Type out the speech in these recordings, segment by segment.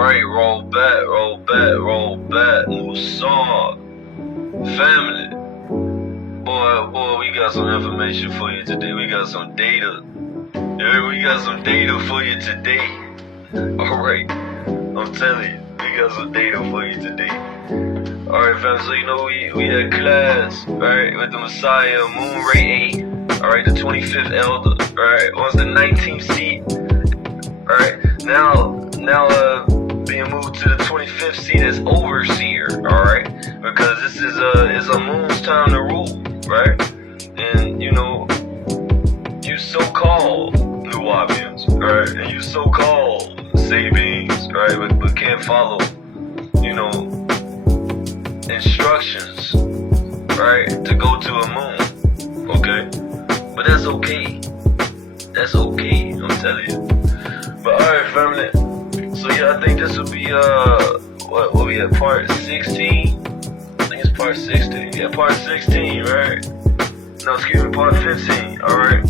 Alright, roll back, new song. Family. Boy, we got some information for you today. We got some data. Yeah, we got some data for you today. Alright, I'm telling you, we got some data for you today. Alright, fam, so you know we had class, right, with the Messiah, Moon Ray 8, alright, the 25th Elder, alright, was the 19th seat, alright, now, being moved to the 25th seat as Overseer, alright, because this is a Moon's time to rule, right, and, you know, you so-called Nuwabians, alright, and you so-called Sabines, right, but can't follow, you know, instructions, right, to go to a moon, okay, but that's okay, I'm telling you. But alright, family, so yeah, I think this will be, what we at, part 16, I think it's part 16, yeah, part 16, right, no, excuse me, part 15, alright,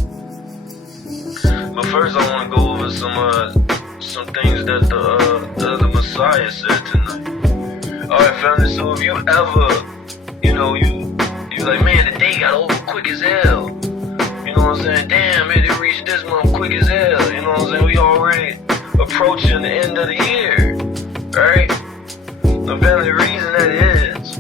but first I want to go over some things that the Messiah said tonight. Alright, family, so if you ever, you know, you like, man, the day got over quick as hell. You know what I'm saying? Damn, man, it reached this month quick as hell. You know what I'm saying? We already approaching the end of the year, right? The family, reason that is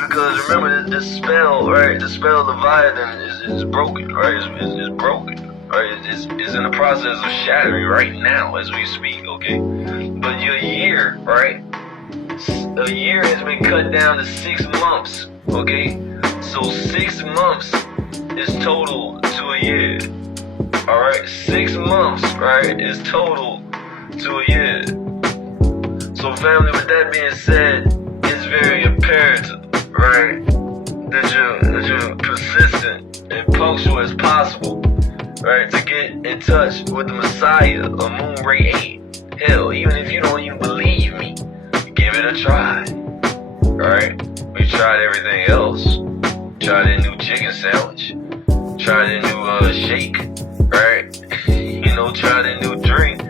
because, remember, this spell, right? The spell of Leviathan is broken, right? It's broken, right? It's in the process of shattering right now as we speak, okay? But your year, right? A year has been cut down to 6 months, okay? So 6 months is total to a year. Alright, 6 months, right, is total to a year. So family, with that being said, it's very imperative, right, that you're persistent and punctual as possible, right, to get in touch with the Messiah of Moon Ray 8. Hell, even if you don't even believe me, give it a try. Alright? We tried everything else. Tried a new chicken sandwich. Tried a new shake. Right? You know, tried a new drink.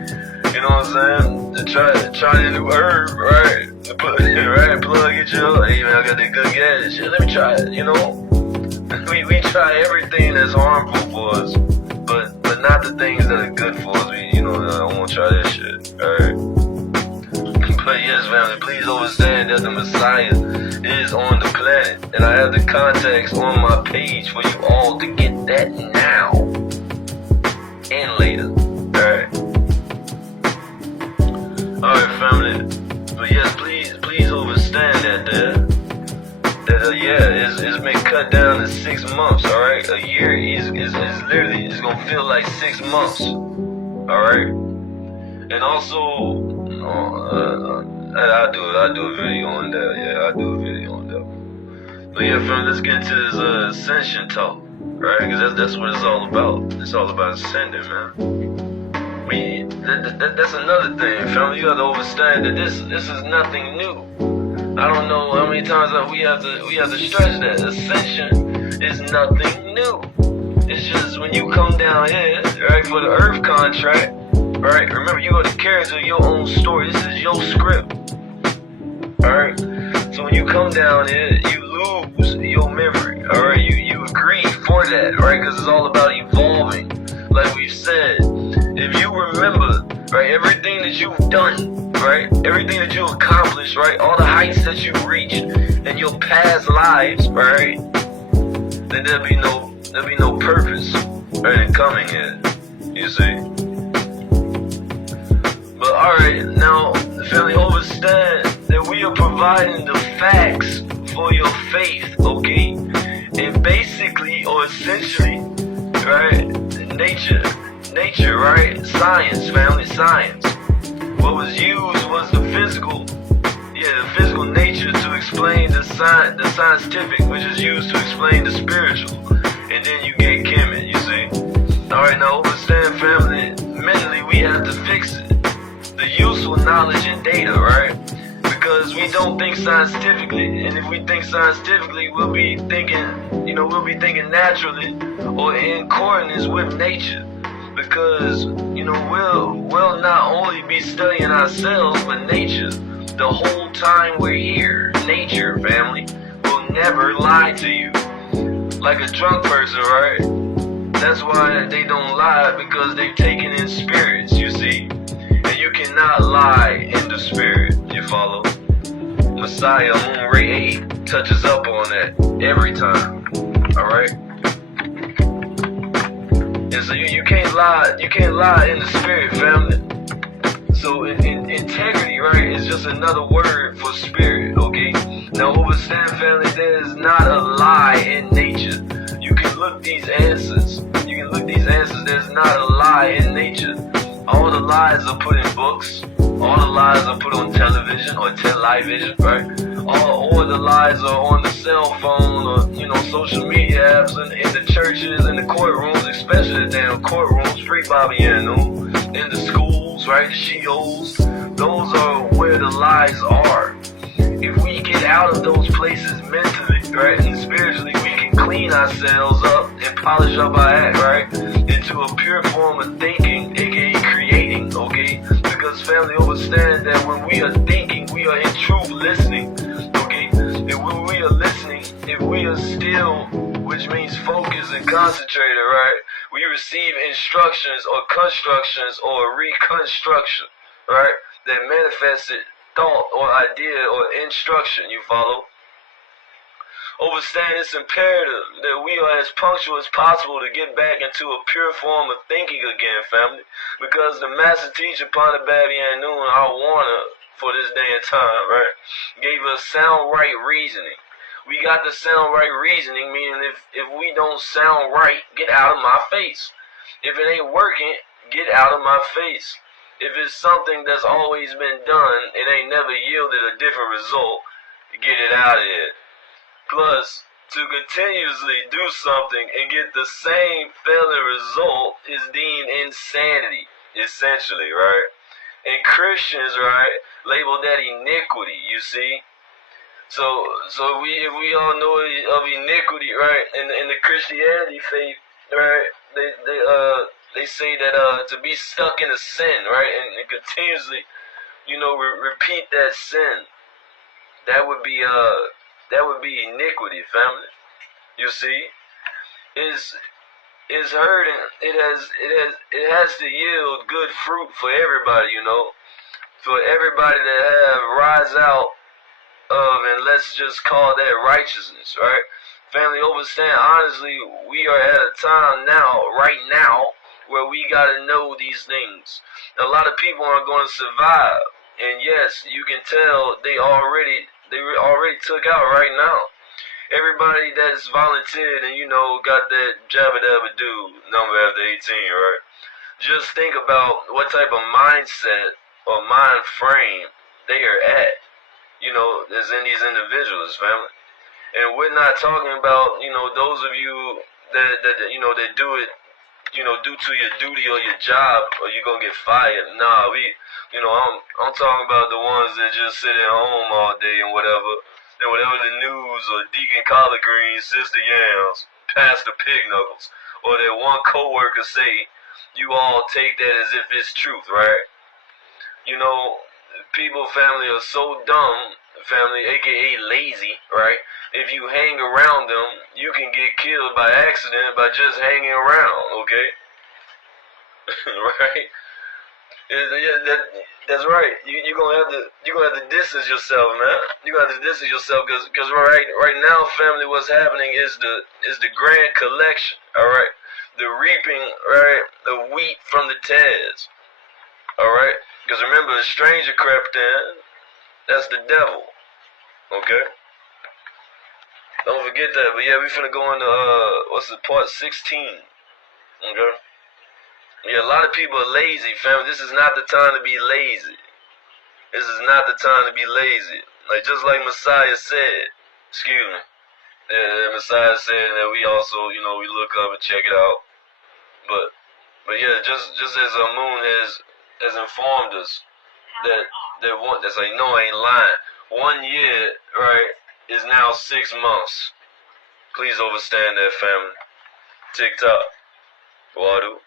You know what I'm saying? Tried a new herb, right? Plug it, hey man, I got that good gas. Shit, let me try it, you know? We try everything that's harmful for us, but not the things that are good for us. I don't want to try that shit. Alright? But yes, family, please understand that the Messiah is on the planet, and I have the contacts on my page for you all to get that now and later. Alright, family. But yes, please understand that it's been cut down to 6 months. Alright, a year is literally gonna feel like 6 months. Alright, and also. I'll do a video on that. Yeah, I'll do a video on that. But yeah, fam, let's get into this Ascension talk, right? Because that's what it's all about. It's all about ascending, man. That's another thing, fam. You got to understand that this is nothing new. I don't know how many times we have to stress that Ascension is nothing new. It's just when you come down here, right, for the Earth contract. Alright, remember, you are the character of your own story. This is your script. Alright? So when you come down here, you lose your memory. Alright? You agree for that, right? Because it's all about evolving. Like we've said, if you remember, right, everything that you've done, right? Everything that you accomplished, right? All the heights that you've reached in your past lives, right? Then there'll be no purpose, right, in coming here. You see? But alright, now, family, understand that we are providing the facts for your faith, okay? And basically, or essentially, right, nature, right? Science, family, science. What was used was the physical nature to explain the scientific, which is used to explain the spiritual. And then you get Kemet, you see? Alright, now understand, family, mentally we have to fix it. The useful knowledge and data, right? Because we don't think scientifically, and if we think scientifically, we'll be thinking naturally or in accordance with nature. Because, we'll not only be studying ourselves, but nature. The whole time we're here, nature, family, will never lie to you. Like a drunk person, right? That's why they don't lie, because they've taken in spirits, you see. And you cannot lie in the spirit, you follow? Messiah, Moon Ray 8, touches up on that every time, alright? And so you can't lie in the spirit, family. So integrity, right, is just another word for spirit, okay? Now understand, family, there is not a lie in nature. You can look these answers. There's not a lie in nature. All the lies are put in books. All the lies are put on television or television, right? All the lies are on the cell phone or, social media apps and in the churches, in the courtrooms, especially the damn courtrooms, free Bobby Anu, in the schools, right? The shios. Those are where the lies are. If we get out of those places mentally, right, and spiritually, we can clean ourselves up and polish up our act, right, into a pure form of thinking, aka creating, okay? Because family, understand that when we are thinking, we are in truth listening, okay? And when we are listening, if we are still, which means focused and concentrated, right, we receive instructions or constructions or reconstruction, right, that manifested thought or idea or instruction, you follow? Understand, it's imperative that we are as punctual as possible to get back into a pure form of thinking again, family, because the master teacher, Panababby Anu, our warner for this day and time, right, gave us sound right reasoning. We got the sound right reasoning, meaning if we don't sound right, get out of my face. If it ain't working, get out of my face. If it's something that's always been done, it ain't never yielded a different result, get it out of here. Plus, to continuously do something and get the same failing result is deemed insanity, essentially, right? And Christians, right, label that iniquity, you see? So if we all know of iniquity, right, in the Christianity faith, right, they say that to be stuck in a sin, right, and continuously, repeat that sin, that would be iniquity, family. You see, is hurting. It has to yield good fruit for everybody, for everybody to have rise out of, and let's just call that righteousness, right? Family, understand, honestly, we are at a time now, right now, where we gotta know these things. A lot of people aren't going to survive, and yes, you can tell they already took out right now. Everybody that's volunteered and got that jabba dabba do number after 18, right? Just think about what type of mindset or mind frame they are at, as in these individuals, family. And we're not talking about, those of you that do it, due to your duty or your job, or you're gonna get fired. Nah, I'm talking about the ones that just sit at home all day and whatever the news or Deacon Collard Green, Sister Yams, Pastor Pig Knuckles, or that one coworker say, you all take that as if it's truth, right? People, family, are so dumb, family, aka lazy, right? If you hang around them, you can get killed by accident by just hanging around, okay? Right? Yeah, that's right. You're gonna have to distance yourself, man. You're gonna have to distance yourself, because right now, family, what's happening is the grand collection, all right? The reaping, right, the wheat from the tares, all right? Because remember, a stranger crept in. That's the devil, okay? Don't forget that. But yeah, we finna go into part 16, okay? Yeah, a lot of people are lazy, family. This is not the time to be lazy. This is not the time to be lazy. Like, just like Messiah said, excuse me. Yeah, Messiah said that we also, we look up and check it out. But yeah, just as Moon has informed us that's like, no, I ain't lying. 1 year, right, is now 6 months. Please understand that, family. TikTok. Wadu.